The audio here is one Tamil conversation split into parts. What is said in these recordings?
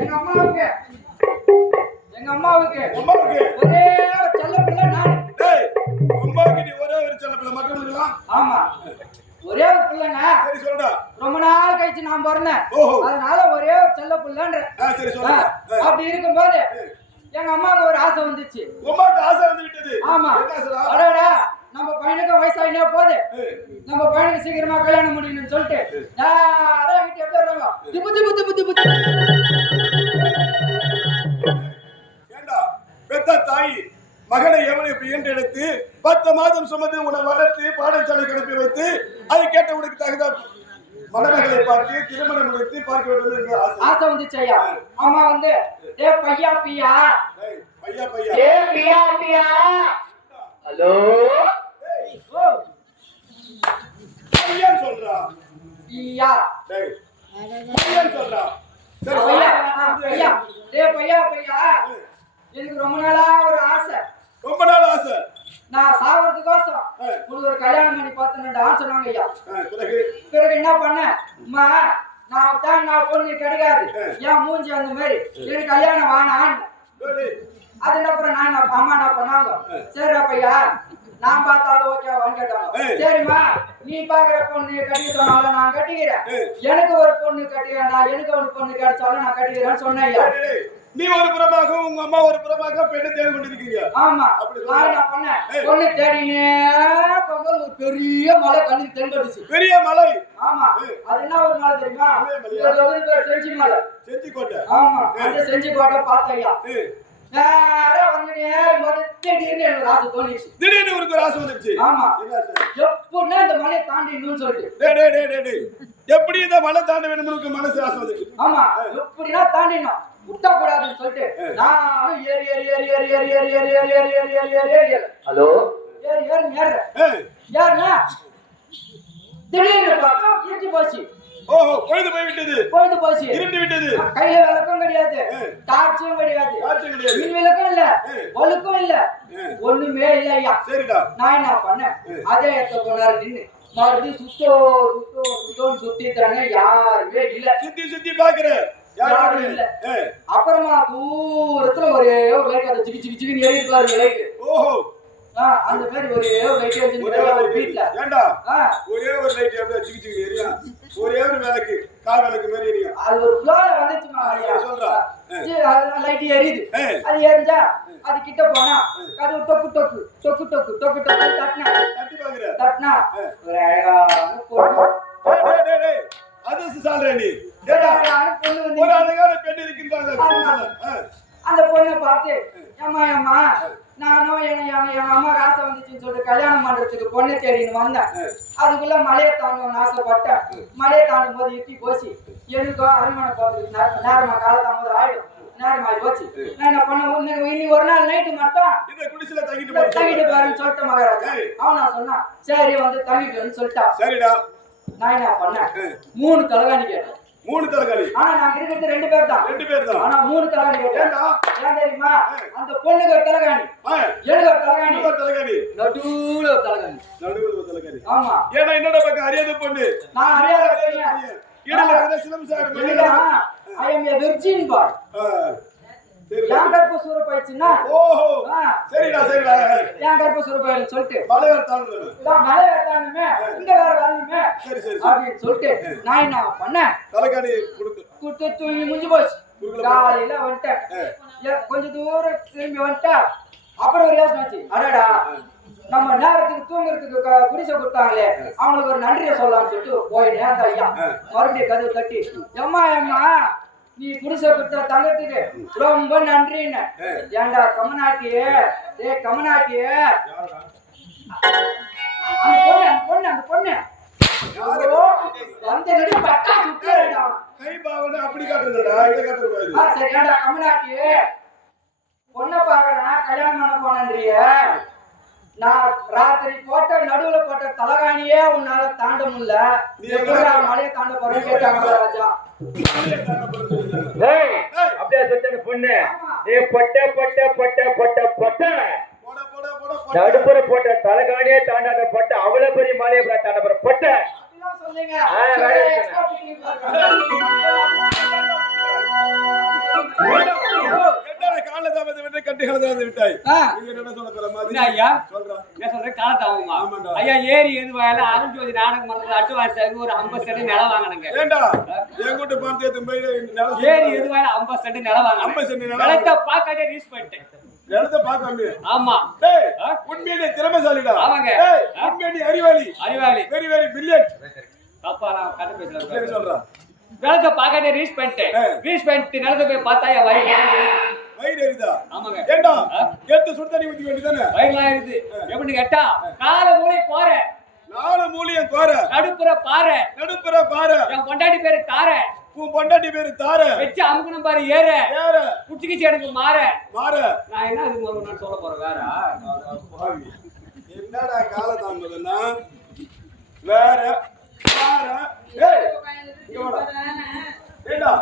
எங்க அம்மாவுக்கு ஒரே ஒரு செல்ல பிள்ளை நான். அம்மாவுக்கு நீ ஒரே ஒரு செல்ல பிள்ளை மட்டும்? ஆமா, ஒரே ஒரு பிள்ளைங்க. சரி சொல்லுடா. ரொம்ப நாள் கழிச்சு நான் பிறந்தேன், அதனால ஒரே ஒரு செல்ல பிள்ளைன்ற. சரி சொல்லுடா. அப்படி இருக்கும்போது எங்க அம்மாவுக்கு ஒரு ஆசை வந்துச்சு. உமாக்கு ஆசை வந்து விட்டது. ஆமா, அடடா நம்ம பையனுக்கு வயசாயினே போகுது, நம்ம பையனுக்கு சீக்கிரமா கல்யாணம் முடியணும்னு சொல்லிட்டு யாரும் வீட்டு எப்படி வர்றாங்க, திப்பு திப்பு திப்பு திப்பு. ஏண்டா பெத்த தாய் மகனை எவனை எடுத்து 10 மாதம் சுமந்து உன்னை வளர்த்து பாடசாலை கிளப்பி வைத்து அதை கேட்ட உனக்கு தகுந்த மணமகளை பார்த்து திருமணம் முடித்து பார்க்க வேண்டும் என்று ஆசை வந்துச்சு ஐயா. அம்மா வந்து ஏ பையா பியா, பையா பையா, ஏ பியா பியா, ஹலோ ஓ பையா சொல்றா, பியா டேய் பையா சொல்றா. சரி பையா பையா, ஏ பையா பையா, எனக்கு ரொம்ப நாளா ஒரு ஆசை. ரொம்ப நாள் ஆசை. நான் சாவறதுக்கோசம் உங்களுக்கு ஒரு கல்யாணம் பண்ணி பார்த்தேன்னு சொன்னாங்க ஐயா. பிறகு என்ன பண்ணேன், அம்மா நான் பொண்ணு கிடைக்காது, ஏன் மூஞ்சி அந்த மாதிரி எனக்கு கல்யாணம் வேணான்னு. அதுக்கப்புறம் அம்மா என்ன பண்ணாங்க, சரி அப்பையா நான் பார்த்தாலும் ஓகேவான்னு கேட்டாங்க. சரிம்மா நீ பாக்குற பொண்ணு கட்டிக்க சொன்னாலும் நான் கட்டிக்கிறேன், எனக்கு ஒரு பொண்ணு கட்டிக்கிறேன், எனக்கு ஒரு பொண்ணு கிடைச்சாலும் நான் கட்டிக்கிறேன்னு சொன்னேன் ஐயா. நீ ஒரு புறமாக உங்க அம்மா ஒரு புறமாக பெண்ணை தேடி கொண்டிருக்கீங்க. ஆமா, நான் என்ன பண்ணேன், பொண்ணு தேடினே போகும்போது ஒரு பெரிய மலை கண்ணுக்கு தென்பட்டுச்சு. பெரிய மலை? ஆமா, அது என்ன ஒரு மலை தெரியுமா, செஞ்சி மலை. செஞ்சிக்கோட்டை? ஆமா, அந்த செஞ்சிக்கோட்டை பார்த்தையா. நேரா வந்து திடீர்னு எனக்கு ஆசை தோணிச்சு. திடீர்னு ஒரு ஆசை வந்துச்சு. ஆமா, எப்படின்னா இந்த மலையை தாண்டிடணும்னு சொல்லிட்டு. எப்படி இந்த மலை தாண்ட வேணும்னு மனசு ஆசை வந்துச்சு. ஆமா, எப்படின்னா தாண்டிடணும், விட்ட கூடாதுன்னு சொல்லிட்டு நானும் ஏறி ஏறி ஏறி ஏறி ஏறி ஏறி ஏறி ஏறி ஏறி ஏறி ஏறி ஏறி ஏறி ஏறி ஹலோ ஏறி ஏறி ஏறி ஏறினா திடீர்னு பார்த்தா இருட்டி போச்சு. ஓஹோ, பொழுது போச்சு, இருட்டி விட்டது. கையில விளக்கம் கிடையாது, டார்ச்சும் கிடையாது, மின் விளக்கம் இல்ல, ஒழுக்கம் இல்ல, ஒண்ணுமே இல்ல ஐயா. சரிடா. நான் என்ன பண்ணேன், அதே இடத்துல கொண்டாரு நின்று மறுபடியும் சுத்தோன்னு சுத்தி தானே யாருமே இல்ல. சுத்தி பாக்குறேன், யாரும் இல்ல. அப்புறமா தூரத்துல ஒரே ஒரு லைட், அந்த சிக்கி சிக்கி சிக்கி ஏறி இருக்காரு லைட். ஓஹோ, அந்த மாதிரி ஒரே ஒரு லைட் வச்சிருக்காரு வீட்ல. ஏண்டா ஒரே ஒரு லைட் அப்படியே சிக்கி சிக்கி எரியும், ஒரே ஒரு விளக்கு கால் விளக்கு மாதிரி எரியும். அது ஒரு ஃப்ளோல வந்துச்சுமா சொல்றா. லைட் எரியுது, அது எரிஞ்சா அது கிட்ட போனா அது டொக்கு டொக்கு டொக்கு டொக்கு டொக்கு டொக்கு தட்டினா ஒரு அழகான பொண்ணு. அது சொல்றேன் நீ ஒரு அழகான பெண் இருக்கின்றாங்க. அந்த பொண்ணை பார்த்து ஏமா நானும் எங்க அம்மா ஆசை வந்துச்சுன்னு சொல்லிட்டு கல்யாணம் பண்றதுக்கு பொண்ணை தேடின்னு வந்தேன். அதுக்குள்ள மலையை தாண்டணும்னு ஆசைப்பட்டேன். மலையை தாண்டும் போது இட்டி போச்சு, எனக்கு அரண்மனை போறதுக்கு நேரமா காலத்தாமது ஆயிடும், நேரமாயி போச்சு. நான் என்ன பண்ண, இனி ஒரு நாள் நைட்டு மட்டும் தங்கிட்டு பாருன்னு சொல்லிட்டு மகாராஜா. அவனா சொன்னான், சரி வந்து தங்கிட்டுன்னு சொல்லிட்டா. சரிடா. நான் என்ன பண்ணேன், 3 தலைகாணி கேட்டேன். 3 தலைகாணி? ஆனா நாங்க இருக்கிறது 2 பேர் தான். 2 பேர் தான். ஆனா 3 தலைகாணி கேட்டேன். ஏன் தெரியுமா, அந்த பொண்ணுக்கு ஒரு தலைகாணி, எனக்கு ஒரு தலைகாணி, நடுவுல ஒரு தலைகாணி. ஆமா, ஏன்னா என்னோட பக்கம் அறியாத பொண்ணு, நான் அறியாத பையன். இடல சிலம் sir I am a virgin boy. என் கற்ப சூற போயிடுச்சுன்னா, ஓஹோ சரிடா என் கற்ப சூற போயிடுன்னு சொல்லிட்டு மலை ஏத்தானுமே இங்க வேற வரணுமே அப்படின்னு சொல்லிட்டு நான் என்ன பண்ணேன், தலைகாணி கொடுத்து தூங்கி முடிஞ்சு போச்சு. காலையில வந்துட்டேன், கொஞ்சம் தூரம் திரும்பி வந்துட்டா. அப்புறம் ஒரு யோசனை ஆச்சு, அடடா நம்ம நேரத்துக்கு தூங்குறதுக்கு குடிசை கொடுத்தாங்களே அவங்களுக்கு ஒரு நன்றியை சொல்லலாம்னு சொல்லிட்டு போய் நேர்ந்த ஐயா மறுபடியும் கதவு தட்டி, எம்மா நீ குடிசை கொடுத்த தங்கத்துக்கு ரொம்ப நன்றின்னு. ஏண்டா கமநாட்டியே, கமநாட்டியே, அந்த பொண்ணு அந்த நடி பட்டா சுட்டேடா. கை பாவனை அப்படி காட்டுறடா, இத காட்ட கூடாது. சரி ஏண்டா கமநாட்டியே, பொண்ணை பாக்குறேன் கல்யாணம் பண்ண போனேன்றிய, நான் ராத்திரி போட்ட நடுவுல போட்ட தலகாணியே உன்னால தாண்ட முடியல, மலையை தாண்ட போறேன்னு கேட்டாங்க ராஜா. அப்படியே சொல்ற பொண்ணு, பொட்ட நடுப்புற போட்ட தலகாணியே தாண்டாத பொட்ட, அவ்வளவு பெரிய மலையை தாண்ட போற பொட்ட சொல்லுங்க. குட்டிகளை தான் விட்டாய். ஆ. நீங்க என்ன சொல்ல போற மாதிரி? என்ன ஐயா சொல்றா. என்ன சொல்றேன் காலத்தாகுமா ஆமாண்டா. ஐயா ஏரி எது வயல அருஞ்சோதி நாடகம் மரத்துல அட்டுவாசி ஒரு 50 சென்ட் நிலம் வாங்கினுங்க ஏண்டா என் கூட்ட பார்த்து எடுத்து போய் நிலம் ஏரி எது வயல 50 சென்ட் நிலம் 50 சென்ட் வாங்கினேன் நிலம் நிலத்தை பார்க்காதே ரீஸ் பண்ணிட்டேன் இடத்த பார்க்காம. ஆமா டேய் உண்மையிலே திறமைசாலிடா. ஆமாங்க. டேய் உண்மையிலே அறிவாளி. அறிவாளி வெரி வெரி பிரில்லியன்ட். அப்பா நான் கதை சரி பேசுறேன் சொல்றா. நிலத்தை பார்க்காதே ரீஸ் பண்ணிட்டேன் ரீஸ் பண்ணிட்டு நிலத்தை போய் பார்த்தா என் வயிறு வயிறு எரிதா? ஆமாங்க ஏண்டா எடுத்து சுடு தண்ணி ஊத்தி வேண்டியதானே? வயிறுலாம் இருக்குது எப்படி கேட்டா கால மூளை போற நாலு மூலியம் கோர நடுப்புற பாறை நடுப்புற பாரு. என் பொண்டாட்டி பேரு காரை உன் பொண்டாட்டி பேரு தார வச்சு அமுக்கணும் பாரு ஏற ஏற குச்சிக்கிச்சு எனக்கு மாற மாற. நான் என்ன அதுக்கு ஒரு நாள் சொல்ல போறேன் வேற என்னடா காலதாமதம்னா வேற வேற. ஏய் இங்க வாடா. ஏண்டா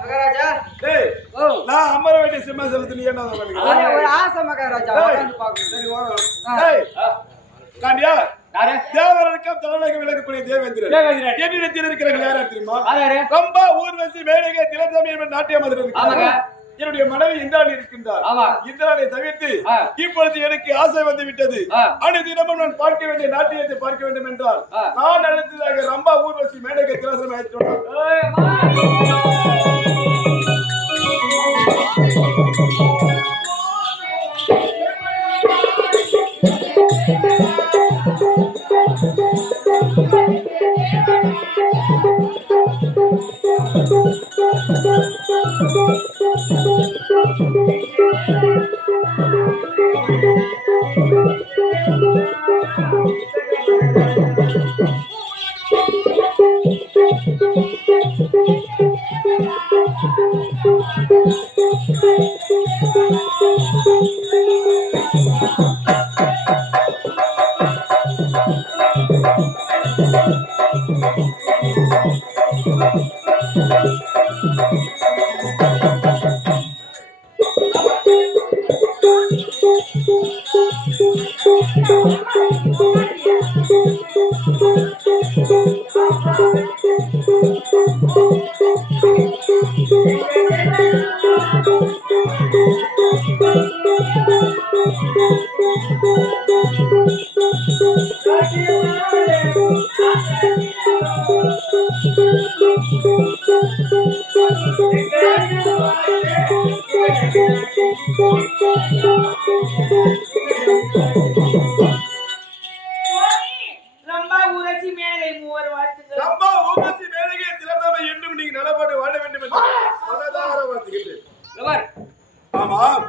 மகாராஜா டேய் ஓ நான் அமர வேண்டிய சிம்மாசனத்துல நீ என்ன உட்கார்ந்திருக்க? ஒரு ஆசை மகாராஜா டேய், உட்கார்ந்து பார்க்கணும். சரி வாங்க. டேய் காண்டியா யாரு தேவரனுக்கும் தலைநகர் விளக்கக்கூடிய தேவேந்திரன் தேவேந்திரன். என்னிடத்தில் இருக்கிறவர்கள் யாரா தெரியுமா? யாரு கம்பா ஊர்வசி மேனகை திலதமி என்ற நாட்டிய மதுரை ஆமாங்க. இருக்கிறார். என்னுடைய மனைவி இந்திராணி இருக்கின்றார். ஆமா. இந்திராணை தவிர்த்து ஆ. இப்பொழுது எனக்கு ஆசை வந்து விட்டது. ஆ. அனுதினமும் நான் பார்க்க வேண்டிய நாட்டியத்தை பார்க்க வேண்டும் என்றால் ஆ. நான் அழைத்ததாக ரம்பா ஊர்வசி மேனகை திலதமி அழைத்துள்ளார். ஏய், அம்மா. ரம்பா ஊராட்சி மேனகை மூவர் வாழ்த்துக்கள். ரம்பா ஊர்வசி மேனகை திலதமி என்றும் நீங்க நலபாடு வாழ வேண்டும் என்று மனதார வாழ்த்துகிறேன். இவர். ஆமாம்.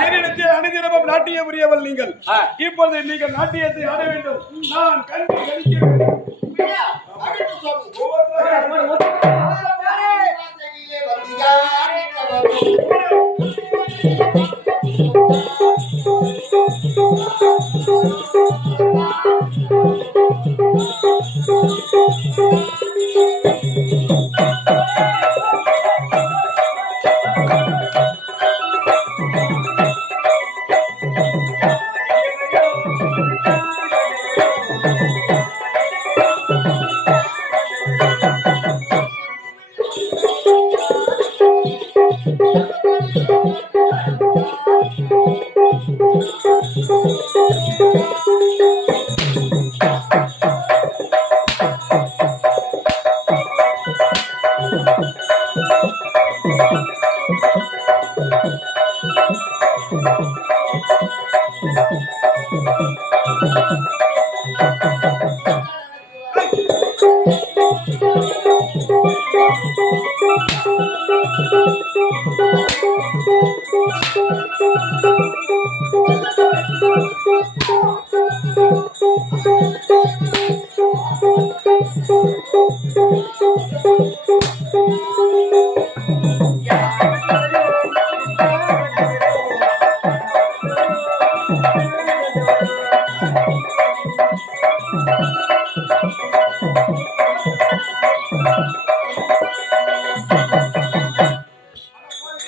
என்னிடத்தில் அனுதினமும் நாட்டியம் புரியவள் நீங்கள். ஆ. இப்பொழுது நீங்கள் நாட்டியத்தை ஆட வேண்டும். நான் கண்டு கழிக்க வேண்டும்.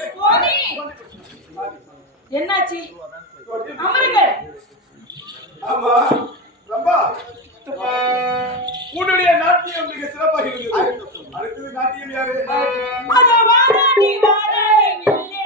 சுவாமி, என்னாச்சு? அமருங்கள். ஆமா. ரம்பா உன்னுடைய நாட்டியம் மிக சிறப்பாக இருந்தது. அடுத்தது நாட்டியம் யாரு? அத வாராடி வாராடி வில்லே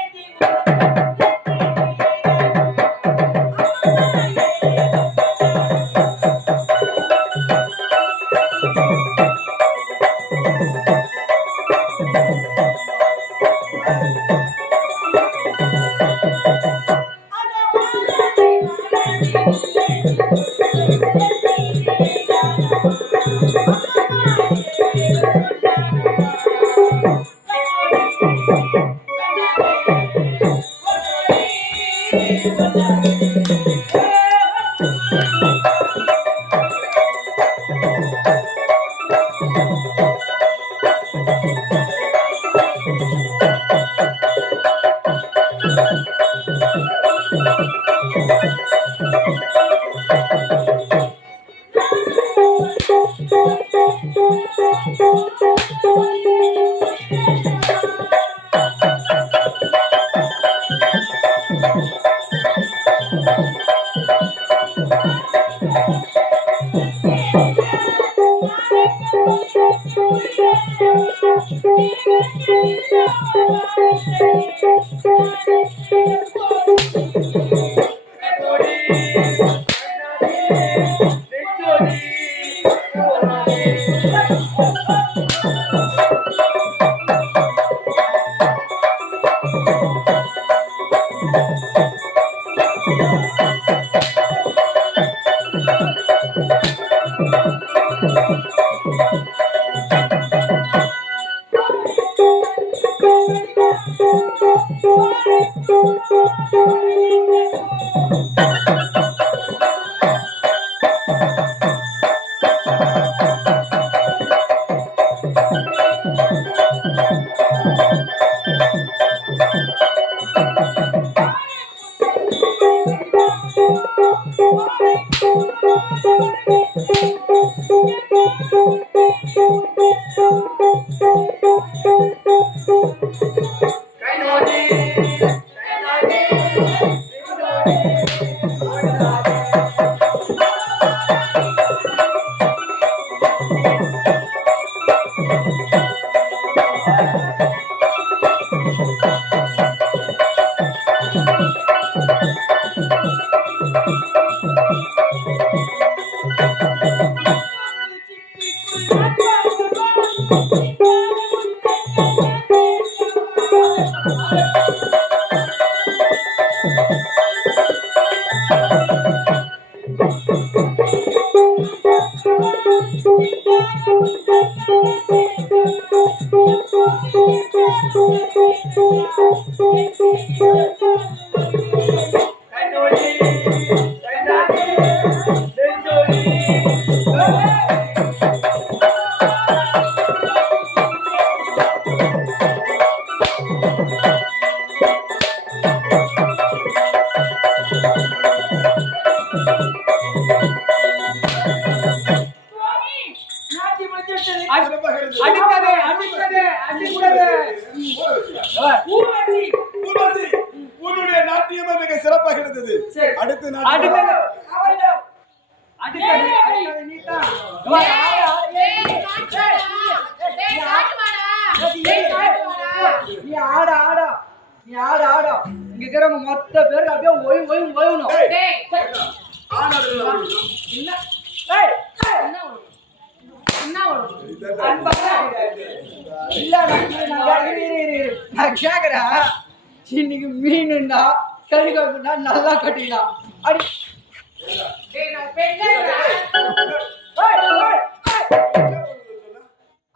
அடித்தது அடித்தது அடித்தது ஊர்வசி ஊர்வசி, உன்னுடைய நாட்டியமே மிக சிறப்பாக இருந்தது. சரி. அடுத்த அடித்தது நாட்டியம் அடித்தது அடித்தது நீதான் நீ ஆட ஆட நீ ஆட ஆட இங்க இருக்கிறவங்க மொத்த பேர் அப்படியே ஓய்வணும் இல்ல ஏய், இல்ல நான் கேக்குறேன் இன்னைக்கு மீனுண்டா கறி குழம்புண்டா நல்லா கட்டிக்கலாம் அடி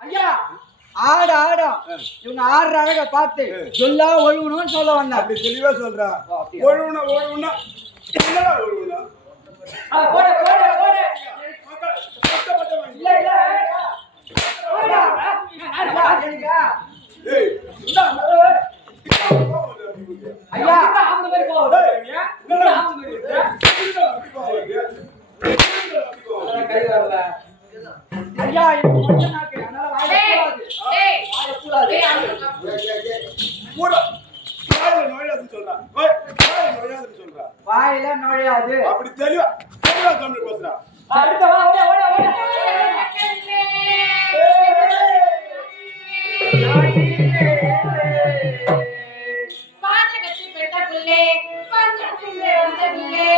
ஐயா ஆட ஆட இவங்க ஆடுற அழக பார்த்து சொல்லா ஒழுகணும்னு சொல்ல வந்தேன் அப்படி தெளிவா சொல்றா. அப்படியா? ஒழுவுனா என்னடா ஒழுவுனா? போட போட போட இல்ல இல்ல போடா. ஐயா, எனக்கு ஏய், இந்தா. ஐயா ஆம்பளை மாதிரி போகுது ஆம்பளை மாதிரி இருக்கு கை வரல ஐயா எனக்கு கொஞ்சம் நாக்கு அதனால வாழக்கூடாது கூட வாயில நுழையாதுன்னு சொல்றா. வாயில நுழையாதுன்னு சொல்றா. வாயில நுழையாது அப்படி தெளிவா தெளிவா தமிழ் பேசுறா. அடுத்த வா ஓட ஓட ஓட பாட்டு கட்டி பெட்ட புள்ளே பாட்டு புள்ளே வந்த புள்ளே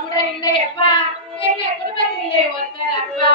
கூட இல்லையப்பா எங்க குடும்பத்திலே ஒருத்தர் அப்பா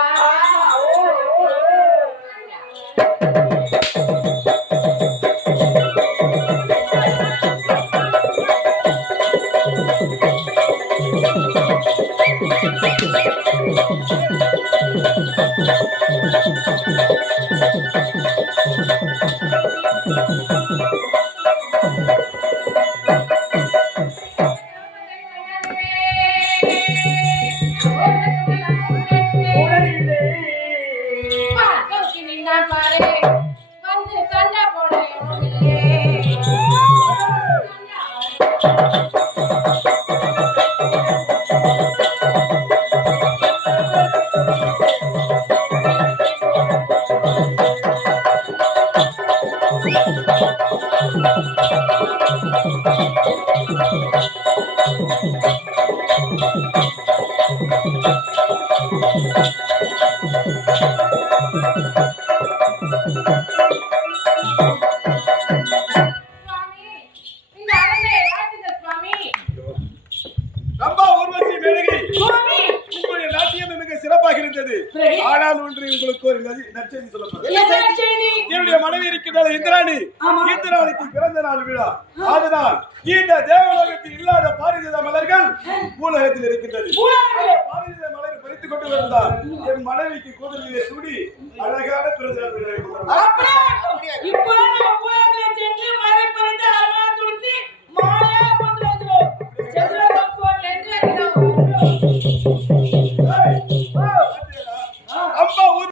பாரு வந்து சண்டை போட ரம்பா ஊர்வசி மேனகை உங்களுடைய நாட்டியம் மிக சிறப்பாக இருந்தது. ஆனால் ஒன்று உங்களுக்கு ஒரு நற்செய்தி சொல்லப்படுகிறது. என்னுடைய மனைவி இருக்கின்றால் இந்திராணி. இந்திராணிக்கு பிறந்த நாள் விழா. அதனால் இந்த தேவலோகத்தில் இல்லாத பாரிஜாத மலர்கள் பூலோகத்தில் இருக்கின்றது. பாரிஜாத மலர் பறித்துக் கொண்டு வந்தால் என் மனைவிக்கு கூதலிலே சூடி அழகான பிரதேசம்